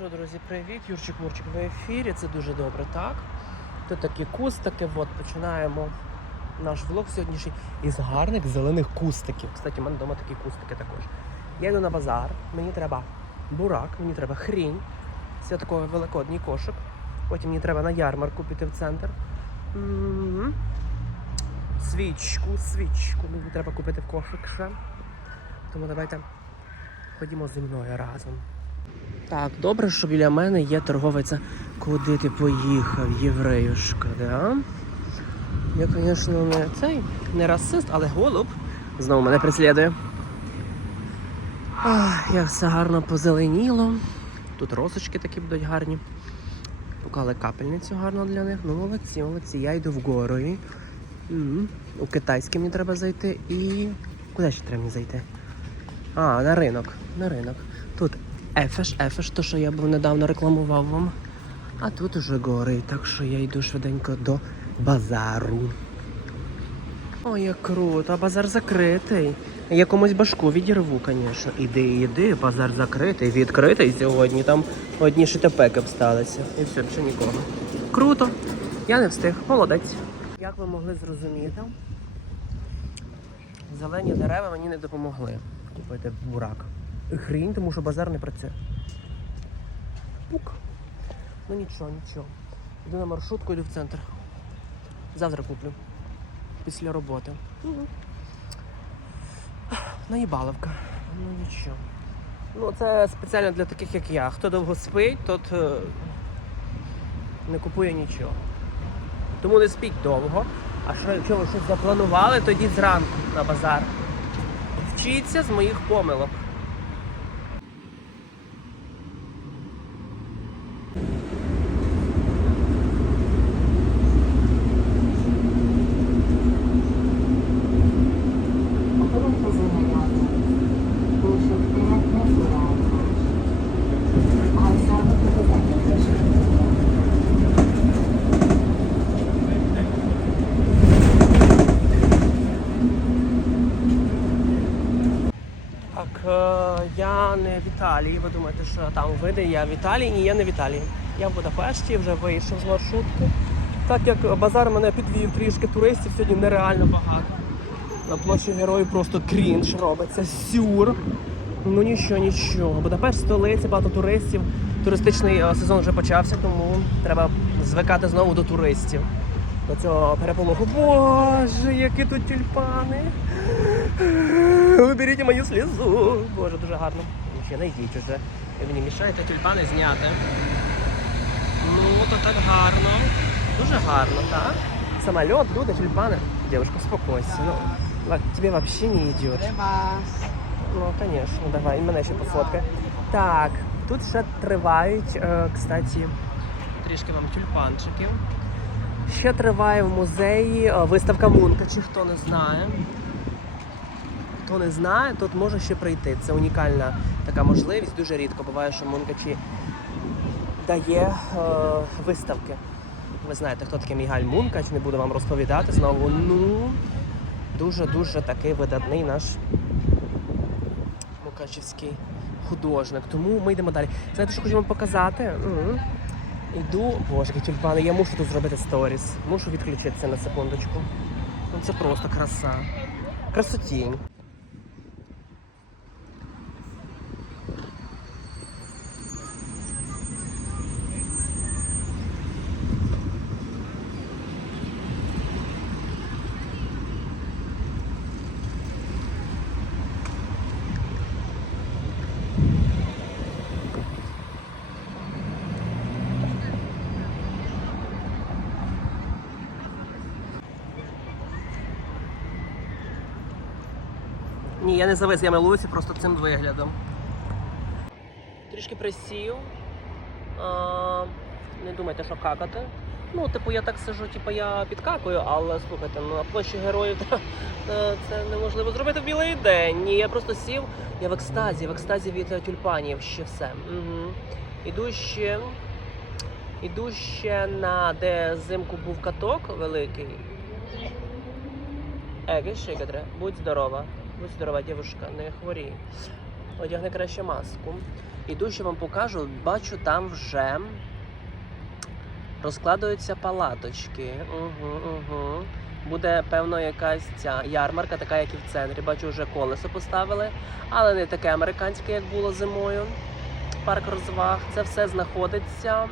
що, друзі, привіт! Юрчик Мурчик в ефірі. Це дуже добре, так? Тут такі кустики. От починаємо наш влог сьогоднішній із гарних зелених кустиків. Кстати, у мене вдома такі кустики також. Я йду на базар, мені треба бурак, мені треба хрінь, святковий великодній кошик. Потім мені треба на ярмарку піти в центр. М. Свічку, свічку. Мені треба купити в кошик ще. Тому давайте ходімо зі мною разом. Так, добре, що біля мене є торговиця. Куди ти поїхав, євреюшка, да? Я, звісно, не цей, не расист, але голуб знову мене преслідує. Ах, як все гарно позеленіло. Тут росочки такі будуть гарні. Покали капельницю гарно для них. Ну, молодці, молодці. Я йду в горою. М, У китайське мені треба зайти і. Куди ще треба мені зайти? А, на ринок. На ринок. Тут Ефеш, Ефеш, то що я був недавно рекламував вам. А тут уже гори, так що я йду швиденько до базару. Ой, як круто, базар закритий. Я комусь башку відірву, звісно. Іди, іди, базар закритий, відкритий сьогодні. Там одні шитепеки б сталися. І все, більше нікого. Круто. Я не встиг, молодець. Як ви могли зрозуміти, зелені дерева мені не допомогли купити бурак. Хрінь, тому що базар не працює. Пук. Ну нічого, нічого. Йду на маршрутку, йду в центр. Завтра куплю. Після роботи. Угу. Наїбаловка. Ну нічого. Ну, це спеціально для таких, як я. Хто довго спить, тот е, не купує нічого. Тому не спіть довго. А що, якщо ви щось запланували, то йдіть зранку на базар. Вчіться з моїх помилок. Оператор замовляє. Пошук натуральна. А саме показати Так, е, я не в Італії. Ви думаєте, що там види, я в Італії? Ні, я не в Італії. Я в Будапешті вже вийшов з маршрутки. Так як базар мене підвів трішки туристів, сьогодні нереально багато. На площі героїв просто крінж робиться, сюр. Ну нічого, нічого. Будапешт столиця, багато туристів. Туристичний е, сезон вже почався, тому треба звикати знову до туристів. До цього переполоху. Боже, які тут тюльпани! Виберіть мою слізу. Боже, дуже гарно. Не йдіть уже. Ви мені мішаєте тюльпани зняти. Ну, то так гарно. Дуже гарно, так? Самолет, люди, тюльпани. Девушка, успокойся. Ну, тебе вообще не идет. Ну, конечно, давай, і мене ще пофоткай. Так, тут ще тривають, е, кстати, трішки вам тюльпанчиків. Ще триває в музеї е, виставка Мункачі, хто не знає. Хто не знає, тут може ще прийти. Це унікальна така можливість. Дуже рідко буває, що Мункачі дає е, виставки. Ви знаєте, хто такий Мігаль Мункач, не буду вам розповідати знову. Ну, дуже-дуже такий видатний наш мукачівський художник. Тому ми йдемо далі. Знаєте, що хочу вам показати? М. Іду, боже, тюльпани, я мушу тут зробити сторіс. Мушу відключитися на секундочку. Ну це просто краса. Красотінь. Ні, я не завис, я милуюся просто цим виглядом. Трішки присів. А, не думайте, що какати. Ну, типу, я так сижу, типу, я підкакую, але слухайте, ну на площі героїв це неможливо зробити в білий день. Ні, я просто сів, я в екстазі, в екстазі від е, тюльпанів ще все. Угу. Іду ще. Іду ще на де зимку був каток великий. Еге, шикадре, будь здорова. Будь здорова, дівушка, не хворій. одягни краще маску. Іду, ще вам покажу, бачу, там вже розкладаються палаточки. Угу, угу. Буде, певно, якась ця ярмарка, така, як і в центрі. Бачу, вже колесо поставили, але не таке американське, як було зимою. Парк розваг. Це все знаходиться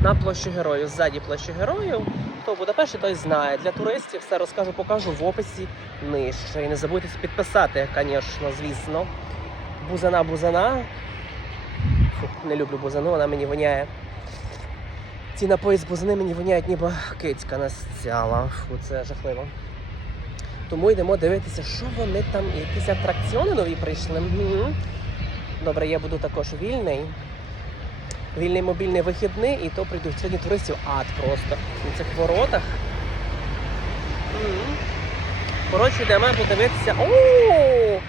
на площі героїв. Ззаді площі героїв. Хто буде перший, той знає. Для туристів все розкажу, покажу в описі нижче. І не забудьте підписати, звісно, звісно. Бузана, бузана. Фу, не люблю бузану, вона мені воняє. Ці напої з бузини мені воняють, ніби кицька настяла. Фу, це жахливо. Тому йдемо дивитися, що вони там, якісь атракціони нові прийшли. Добре, я буду також вільний. Вільний мобільний вихідний, і то прийдуть сьогодні туристів ад просто на цих воротах. Коротше, йдемо подивитися. О!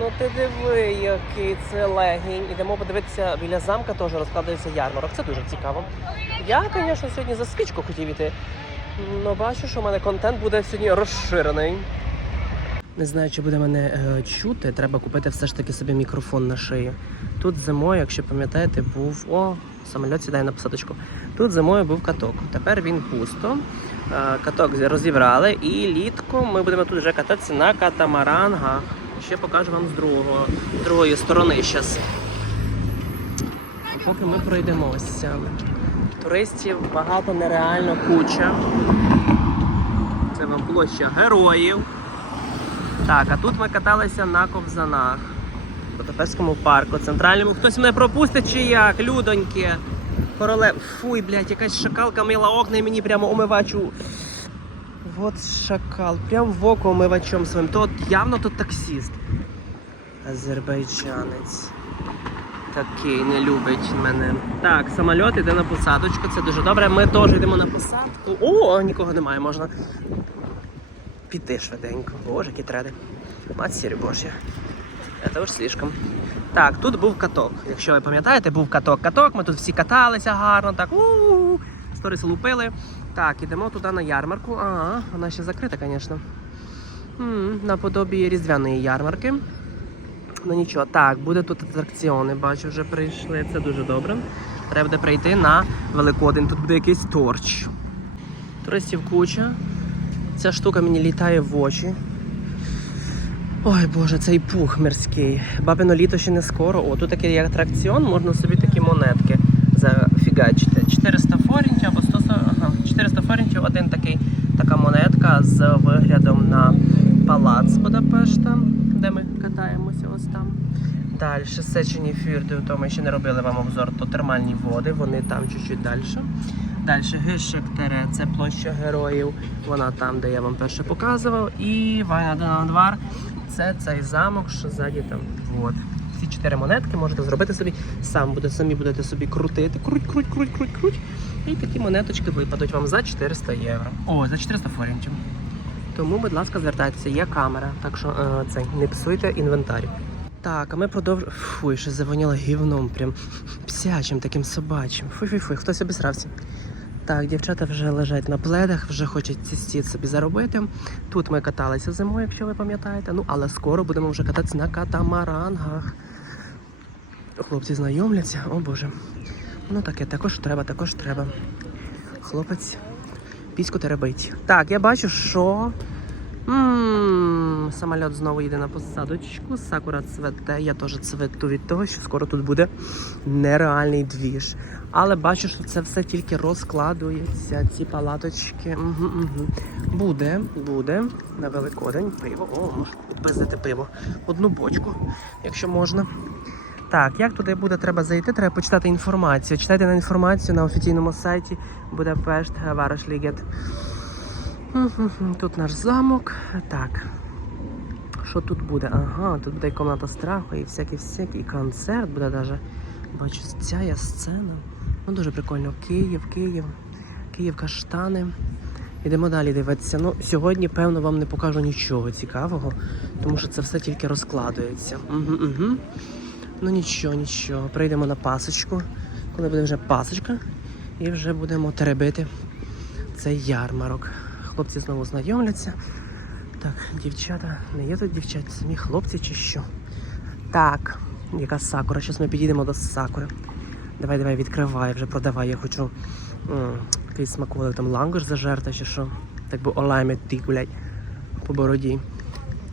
Ну ти диви, який це легінь. Ідемо подивитися біля замка, теж розкладається ярмарок. Це дуже цікаво. Я, звісно, сьогодні за свічку хотів іти. Ну, бачу, що в мене контент буде сьогодні розширений. Не знаю, чи буде мене е, чути. Треба купити все ж таки собі мікрофон на шию. Тут зимою, якщо пам'ятаєте, був. О, самоліт сідає на посадочку. Тут зимою був каток. Тепер він пусто. Е, каток розібрали, і літку ми будемо тут вже кататися на катамарангах. Ще покажу вам з другого, другої сторони зараз. Поки ми пройдемося. Туристів багато нереально куча. Це вам площа героїв. Так, а тут ми каталися на ковзанах. В Котопецькому парку, центральному. Хтось мене пропустить чи як, людоньки. Короле. Фуй, блядь, якась шакалка мила окна і мені прямо умивачу. Вот шакал, прям в око умивачом своїм. То явно тут таксіст. Азербайджанець. Такий не любить мене. Так, самоліт йде на посадочку, це дуже добре. Ми теж йдемо на посадку. О, нікого немає, можна піти швиденько. Боже, які треди. Матсірі Божя. Це ж слишком. Так, тут був каток. Якщо ви пам'ятаєте, був каток. Каток, ми тут всі каталися гарно, так у сторіси лупили. Так, ідемо туди на ярмарку. Ага, вона ще закрита, звісно. Наподобі різдвяної ярмарки. Ну нічого, так, буде тут атракціони, бачу, вже прийшли. Це дуже добре. Треба буде прийти на Великодень. Тут буде якийсь торч. Туристів куча. Ця штука мені літає в очі. Ой Боже, цей пух мирський. Бабино літо ще не скоро. О, тут такий атракціон, можна собі такі монетки зафігачити. 400 форінтів або 100, ага, 400 форінтів, один такий, така монетка з виглядом на палац Будапешта, де ми катаємося ось там. Далі Сечені Фюрди, то ми ще не робили вам обзор, то термальні води, вони там чуть-чуть далі. Далі Гишек-Тере, це площа героїв, вона там, де я вам перше показував. І Вайнадонадвар, це цей замок, що ззаді там. От. Ці чотири монетки можете зробити собі сам. Буде, самі будете собі крутити. Круть, круть, круть, круть, круть. І такі монеточки випадуть вам за 400 євро. О, за 400 форінтів. Тому, будь ласка, звертайтеся, є камера, так що е, цей, не псуйте інвентар. Так, а ми продовжуємо. Фуй, що завоняло гівном, прям псячим, таким собачим. Фуй-фуй-фуй, хтось обісрався. Так, дівчата вже лежать на пледах, вже хочуть ці стіт собі заробити. Тут ми каталися зимою, якщо ви пам'ятаєте. Ну, але скоро будемо вже кататися на катамарангах. Хлопці знайомляться, о Боже. Ну таке також треба, також треба. Хлопець піську теребить. Так, я бачу, що. Ммм, самоліт знову їде на посадочку. Сакура цвете. Я теж цвету від того, що скоро тут буде нереальний двіж. Але бачу, що це все тільки розкладується, ці палаточки. Буде, буде на Великодень пиво. О, можна пиво. Одну бочку, якщо можна. Так, як туди буде, треба зайти, треба почитати інформацію. Читайте на інформацію на офіційному сайті Будапешт Варашлігет. Тут наш замок. Так. Що тут буде? Ага, тут буде і комната страху, і всякий всякий і концерт буде даже. Бачу, ця сцена. Ну дуже прикольно. Київ, Київ, Київ, каштани. Ідемо далі дивитися. Ну, сьогодні, певно, вам не покажу нічого цікавого, тому що це все тільки розкладується. Угу, угу. Ну нічого, нічого. Прийдемо на пасочку, коли буде вже пасочка, і вже будемо теребити цей ярмарок. Хлопці знову знайомляться. Так, дівчата, не є тут дівчат, самі хлопці чи що? Так, яка сакура. Зараз ми підійдемо до сакури. Давай, давай, відкривай, вже продавай. Я хочу якийсь смаколик, там лангуш зажерта чи що. Так би олайми блядь, по бороді.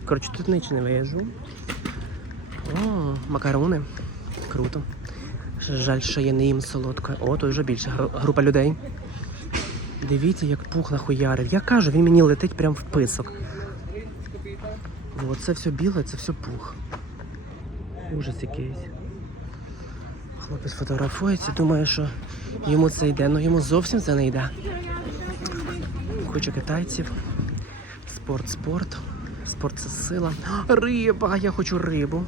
Коротше, тут ніч не виїжджу. О, макарони. Круто. Жаль, що я не їм солодко. О, тут вже більше група людей. Дивіться, як пух нахуярив. Я кажу, він мені летить прямо в писок. О, це все біле, це все пух. Ужас якийсь. Хлопець фотографується, думає, що йому це йде, ну йому зовсім це не йде. Хочу китайців. Спорт, спорт. Спорт це сила. Риба, я хочу рибу.